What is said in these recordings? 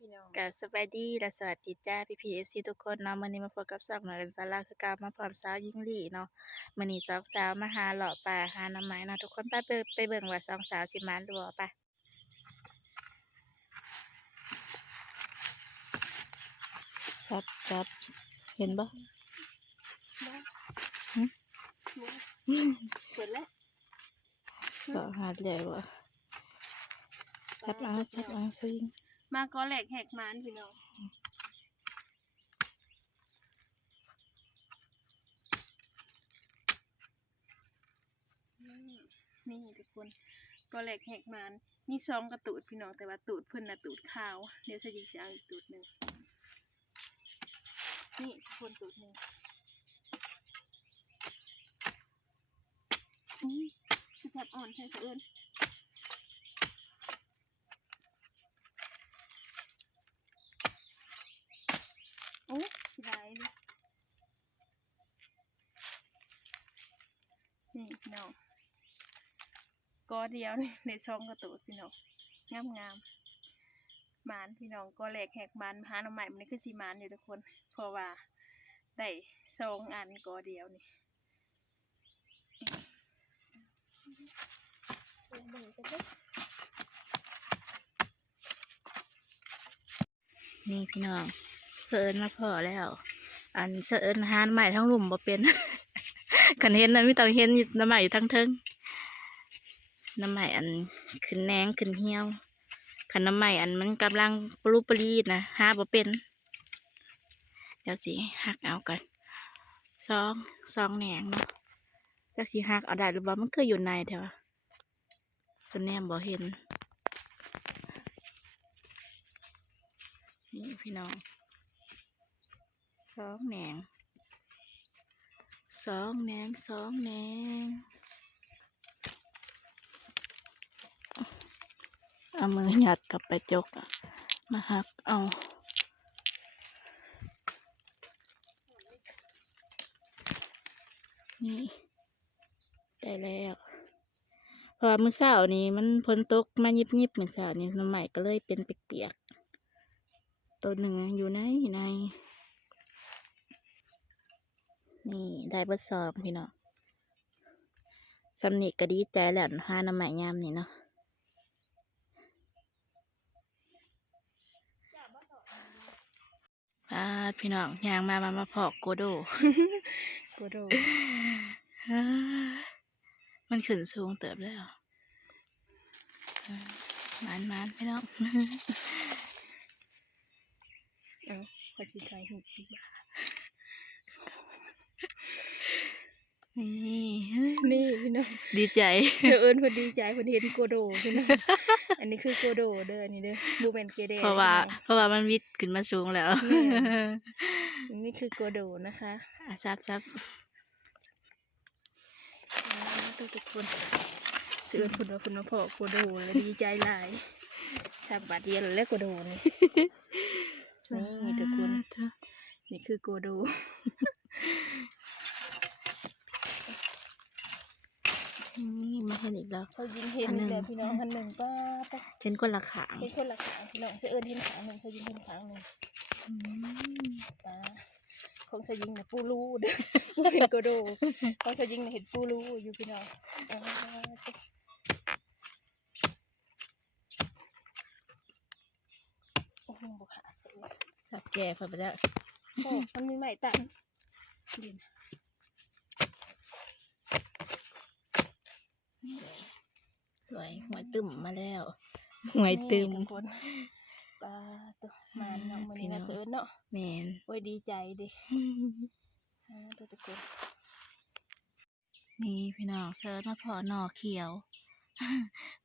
พี่น้องก็สบายดีและสวัสดีจ้าพี่ๆ FC ทุกคนเนาะมื้อนี้มาพบกับช่องหน่อยกันศาลาคือเก่ามาพร้อมสาวหญิงลีเนาะมื้อนี้สองสาวมาหาเลาะป่าหาหน่อไม้เนาะทุกคนไปเบิ่งว่าสองสาวสิหมานหรือบ่ไปครับเห็นบ่หึ เปิดแล้วสอหาใหญ่บ่จับเอาซิงมาก็แหลกแหกมานพี่น้องนี่ทุกคนก็แหลกแหกมานมีซองกระตูดพี่น้องแต่ว่าตูดเพิ่นน่ะตูดขาวเดี๋ยวจะยิงจะเอาอีกตูดหนึ่งนี่ทุกคนตูดหนึ่งจะจับอ่อนใช่เอิญโอ้สบายดินี่พี่น้องก็เดียวนี่ในช่องกระตูดพี่น้องงามหมานพี่น้องก็แหลกแหกมานหาหน่อไม้มันคือสีมานอยู่ทุกคนเพราะว่าได้2 อันก็เดียวนี่พี่น้องเสิร์นมาพอแล้ว อันเสิร์นหาหน่อไม้ทั้งหลุมบ่เป็น คันเห็นนั้นไม่ต้องเห็นอยู่หน่อไม้อยู่ทั้งเทิงหน่อไม้อันขึ้นแหนงขึ้นเหี่ยวคันหน่อไม้อันมันกำลังปรุปรีนะหาบ่เป็นเดี๋ยวสิหักเอากันสองแหนงเนาะเดี๋ยวสิหักเอาได้หรือเปล่ามันคืออยู่ในแถวจนแนมบ่เห็นนี่พี่น้องสองแหนงเอามือหยัดกลับไปจกมาหักเอานี่ได้แล้วเพราะมื้อเช้านี้มันฝนตกมายิบมื้อเช้านี้หน่อไม้ก็เลยเป็นเปียกๆตัวหนึ่งอยู่ในนี่ได้เบิดซองพี่น้องสำนิก็ดีใจแหละหาหน่อไม้ยามนี่เนาะพี่น้องยางมาพอกโกโด โกโด มันขึ้นสูงเติบแล้วมันพี่น้อง ขอจิตใจหุบปีบ้านี่พี่น้องดีใจเชื่อเอิญพอดีใจพอเห็นโกโดพี่น้องอันนี้คือโกโดเด้อนี่เด้อบูเบนเกเดเพราะว่ามันวิดขึ้นมาสูงแล้วนี่คือโกโดนะคะซับทุกคนเชื่อเอิญคุณมาพอโกโดแล้วดีใจหลายทำบาดเดียวแล้วโกโดนี่นี่ทุกคนนี่คือโกโดนี่มาเห็นอีกแล้วเขายิงเห็นเลยพี่น้องอันหนึ่งป้าเห็นคนละขางเห็นคนละขางพี่น้องเชื่อเอิญเห็นขางหนึ่งเขายิงเห็นขางหนึ่งป้าของเขายิงเนี่ยปูรูเด้อเห็นโกโดของเขายิงเนี่ยเห็นปูรูอยู่พี่น้องโอ้โหบุคคาสับแก่พอไปแล้วโอ้มันมีใหม่ตันดินหวยตึมมาแล้วหวยตึมคนปลาตัวมาเนาะมันมาเสิร์ฟเนาะแมนโอ้ยดีใจดิตัวตะกุนนี่พี่น้องเสิร์ฟมาพอหน่อเขียว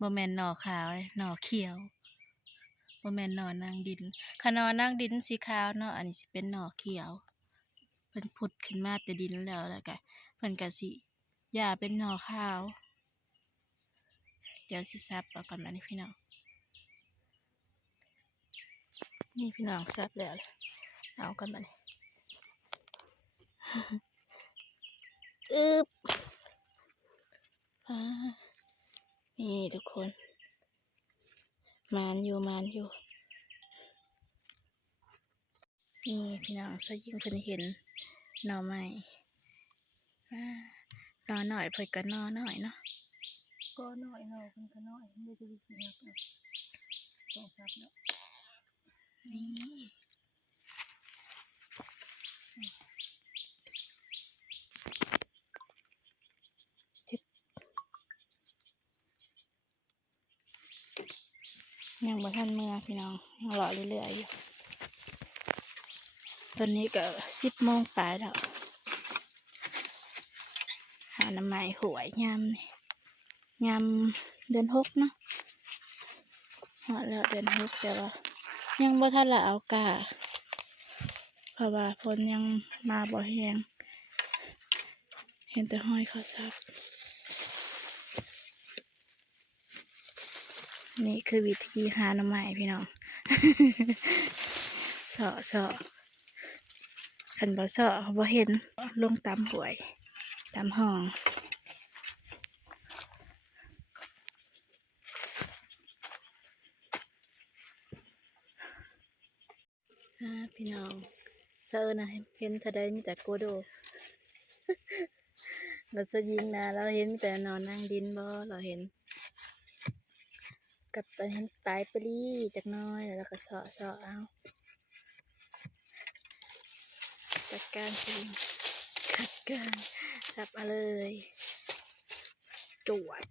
บ่แมนหน่อขาวหน่อเขียวบ่แมนหน่อนางดินขนอนางดินสีขาวเนาะอันนี้สิเป็นหน่อเขียวเพิ่นผุดขึ้นมาแต่ดินแล้วก็เพิ่นก็สิหญ้าเป็นหน่อขาวเดี๋ยวสิซับเอากันมานี่พี่น้องนี่พี่น้องซับแล้วเอากันมานี่นี่ทุกคนมานอยู่ นี่พี่น้องซะยิ่งเพิ่นเห็นหน่อไม้อ่านอหน่อยเพิ่นก็นอหน่อยเนาะ ก็น้อยเนาะมันก็น้อยไม่ได้วิธีนักเนาะต้องซับเนาะ นี่ยังบ่ทันเมื่อพี่น้องยังรอเรื่อยๆอยู่ตอนนี้ก็10 โมงปลายแล้วหาน้ำไม้หวยยามนี่ยามเดือน6เนาะฮอดแล้วเดือน6แต่ว่ายังบ่ทันละเอากาเพราะว่าฝนยังมาบ่แห้งเห็นแต่ห้อยเขาซับนี่คือวิธีหาหน้ำไม้พี่น้อง เสาะคันบ่เสาะบ่เห็นลงตามหวยตามห้องพี่น้องเซอร์นะเห็นทะเลมีแต่โกโด เราจะยิงนะเราเห็นมีแต่นอนนั่งดินบ่เราเห็นกับตอนเห็นปลายปลีจักหน้อยแล้วก็เสาะเอาจัดการสิจัดการจับเอาเลยจวด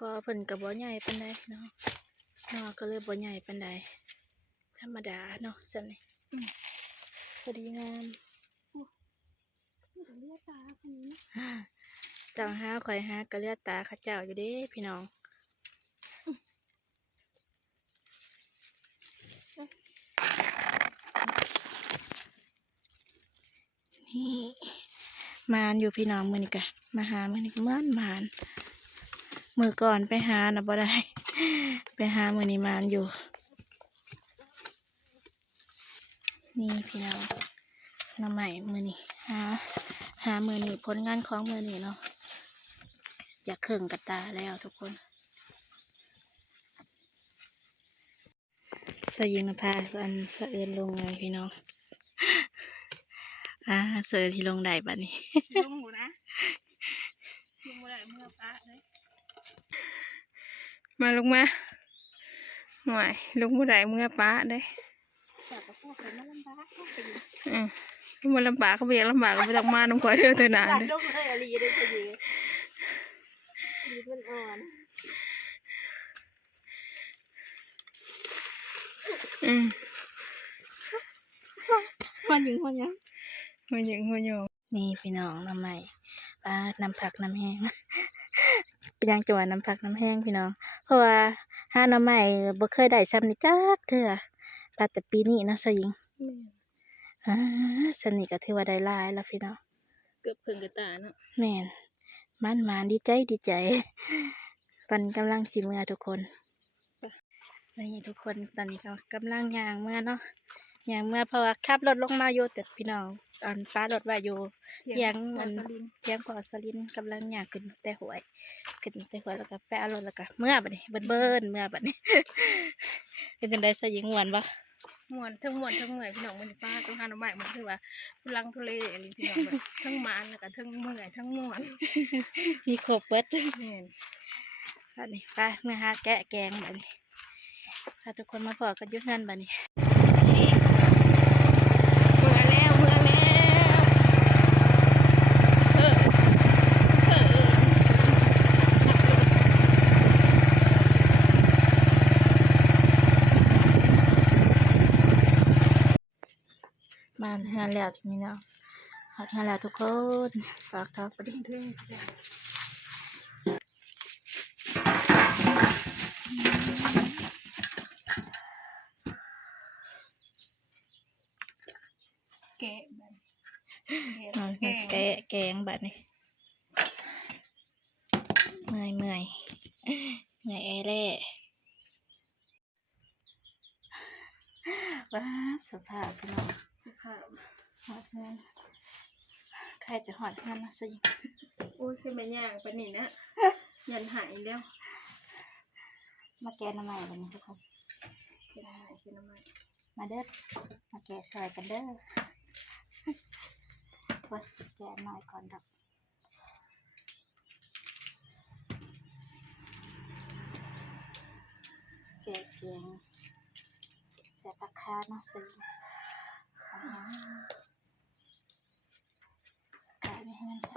ก็เพิ่นกับบ่ใหญ่ปานใดเนาะนอก็เลยบ่ใหญ่ปานใดธรรมดาเนาะสั่นนี่พอดีงามเรียกตาคนนี้ จังหาข่อยหากระเลียตาเข้าเจ้าอยู่เด้พี่น้องนี่มานอยู่พี่น้องมื้อนี้กะมาหามื้อนี้เหมือนมานมื้อก่อนไปหาน่ะบ่ได้ ไปหามื้อนี้มานอยู่ นี่พี่น้องหน้ำใหม่มื้อนี้หามื้อนี้ผลงานของมื้อนี้เนาะอยากเข่งกระตาแล้วทุกคนสยิงนภาอันสะเอือนลงเลยพี่น้อง เสือที่ลงได้บัดนี้ ลุงหมูนะลุงหมูได้เมื่อปะเลยมาลุงมาหน่วยลุงหมูได้เมื่อปะเลยจากกระพวกมันลำบาก มันลำบากเขาเบียกลำบากก็ไม่ต้องมาน้องคอยเธอเธอนานเลย ลงเลยอลีได้พอดีลีมันอ่อนมันยิงมันยัง มันยังมันอยู่ นี่พี่น้องน้ำใหม่น้ำผักน้ำแห้ง เป็นยังจังหวะน้ำผักน้ำแห้งพี่น้องเพราะว่าหาน้ำใหม่บ่เคยได้ซ้ำนี่จักเทื่อปลาแต่ปีนี้นะสยิงสนิทก็ถือว่าได้หลายแล้วพี่น้อง เกือบเพิ่งกระตาเนาะ แม่นมันดีใจ ปันกำลังสิเมื่อทุกคนนี่ทุกคนตอนนี้ก็กำลังย่างเมื่อเนาะย่างเมื่อเพราะว่าขับรถลงมาอยู่แต่พี่น้องตอนป้ารถว่าอยู่เที่ยงพอสลินกำลังย่างขึ้นแต่หวยแล้วก็แปะรถแล้วก็เมื่อบัดนี้เบิ้นเมื่อบัดนี้ เป็นจังได๋สยิงม่วนบ่ ม่วนทั้งม่วนทั้งเมื่อยพี่น้องมันป้าต้องหาหน่อไม้มันคือว่าพลังทุเลอะไรพี่น้องแบบทั้งมันแล้วก็ทั้งเมื่อยทั้งม่วน มีครบเบิด แม่น บัดนี้ไปเมื่อหาแกะแกงบัดนี้พาทุกคนมาพอกันอยู่เฮือนบัดนี้ เมื่อแล้วมาเฮือนแล้วทีนี้เนาะฮอดเฮือนแล้วทุกคนฝากท้องไปดิ เท่แกะแกงบัดนี้เมื่อยแอเล่ว้าสภาพพี่น้อง สุภาพ หอดเงินใครจะหอดเงินมาสิ โอ้ยขึ้นมาย่างปะนี่นะยันหายแล้ว มาแกะหน้ำใหม่กันทุกคน เป็นน้ำใหม่เป็นน้ำใหม่ มาเด้อมาแกะซอยกันเด้อว่าแกะหน่อยก่อนดอกแกะเกียงใส่ปลาคาเนาะสิกะนี่ให้มันไป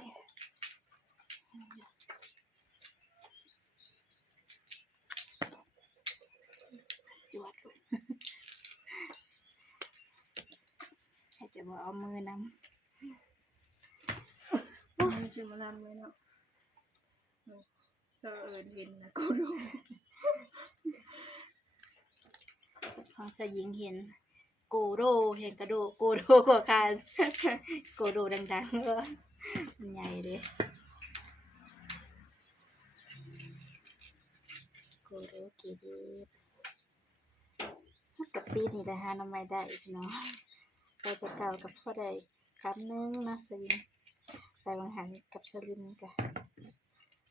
จวดลูกให้จะบอกเอามือนำ มันจะมาทำเลยเนาะเเห็นนะก็ดู ของสยิงเห็นโกโดเห็นกระโดดโกโดกว่าคาน โกโดดังๆก็มันใหญ่เลยโกโดกี่เด็ดกับปีนี่ได้หาหน่อไม้ได้พี่น้องไปแต่เก่ากับพ่อได้คำนึงนะสยิงไปบางหันกับสลิมกัน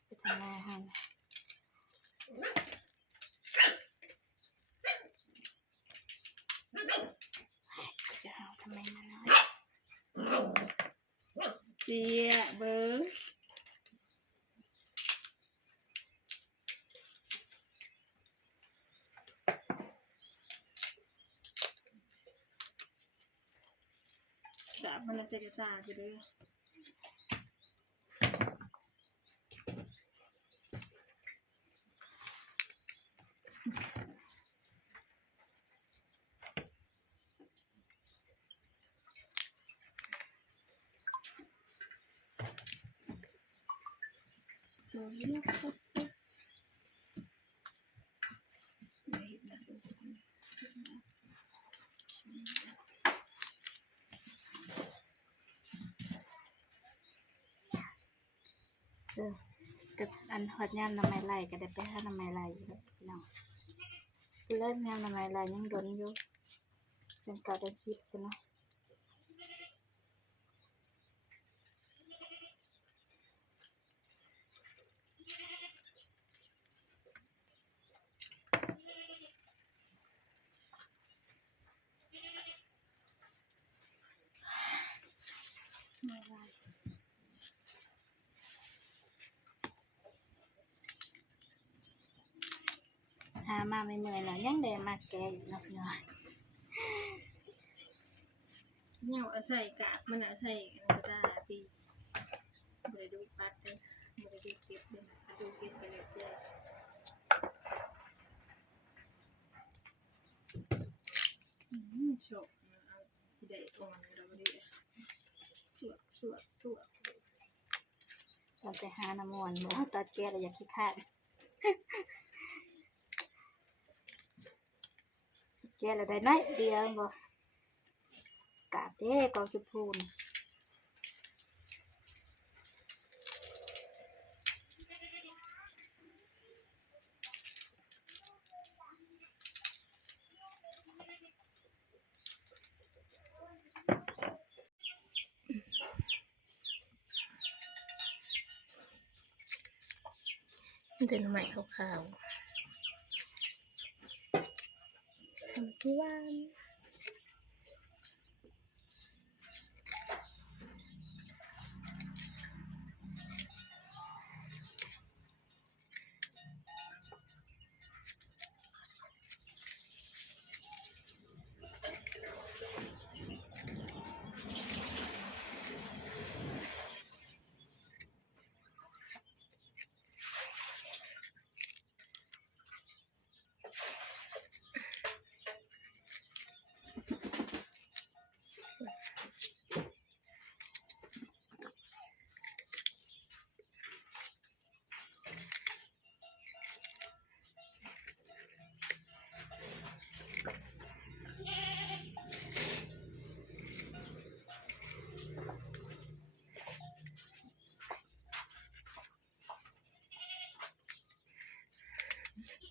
ไปทำงานหันจะเอาทำไมมาน้อย เจียเบิ้งจับมันจะกระตาจะด้วยกับอันหอดยามน้ำไม้ไหลก็ได้ไปหาน้ำไม้ไหลอยู่แล้วพี่น้องเลิกยามน้ำไม้ไหลยังโดนอยู่เป็นเก่าเป็นสิบกันเนาะหามาไม่เมื่อยแล้วยังได้มาแกะอีกเนาะพี่น้อง เนี่ยเอาใส่กาดมันเอาใส่กระดาษตีบริดูปัดเลยบริดูเก็บเลยดูเก็บไปเลยเลยโฉบเอาที่ได้อ่อนเราไม่ได้สวดตอนไปหาน้ำมันบ่ตอนแกะเราอยากขี้คร้านแกะเราได้น้อยเดียวบ่กาดเด้กองจุพูนเดินใหม่ขาวๆทำที่ว่าน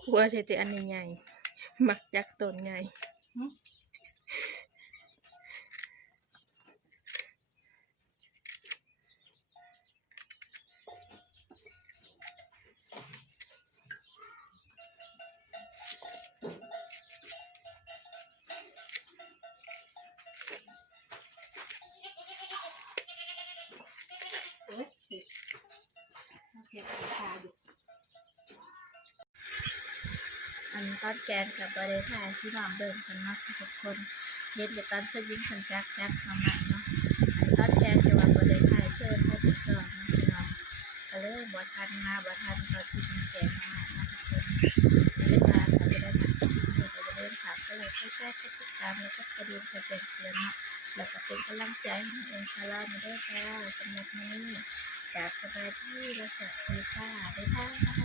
กลัวใช่แต่อันใหญ่ๆมักยักษ์ต้นใหญ่ โอเคทาอยู่ อันตอนแกงกับบริษัทที่น้องเบิ่งกันเนาะทุกคนเฮ็ดอยู่ตอนเช้ายิ่งคนจักมาใหม่เนาะอันตอนแกงจะว่าบริษัทเสิร์ฟให้ทุกส่วนเนาะพี่น้องก็เลยบ่ทันมาบ่ทันตอนที่มีแกงมาใหม่เนาะทุกคนเลยพากันไปได้ทำสิ่งที่จะเริ่มผักก็เลยค่อยๆติดตามแล้วก็กระดิ่งกระเตือนเนาะแล้วก็เป็นกำลังใจให้เองชาลอนมาด้วยค่ะสำหรับมื้อนี้กราบสบายดีและสวัสดีค่ะบ๊ายบาย